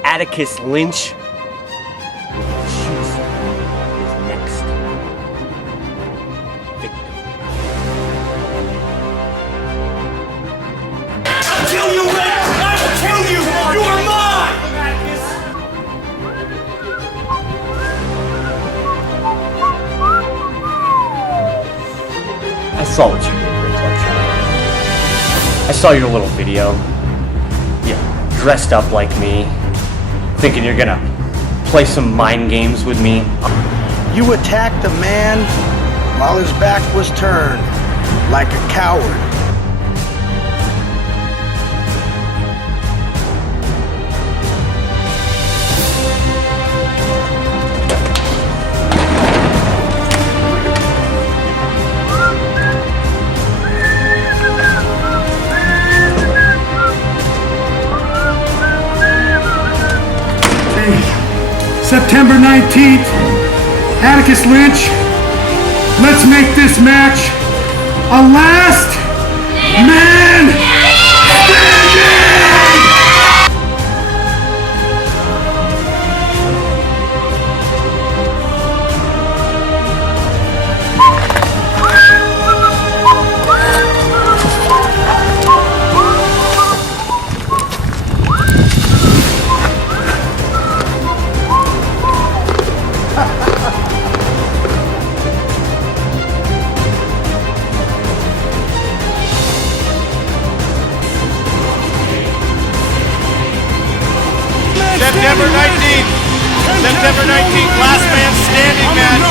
Atticus Lynch will choose his next victim. I'll kill you, Rick! I will kill you! You are mine! I saw what you did, Reflection. I saw your little video. You dressed up like me, thinking you're gonna play some mind games with me. You attacked a man while his back was turned, like a coward. September 19th, Atticus Lynch, let's make this match a last man standing! September 19th, last man standing match.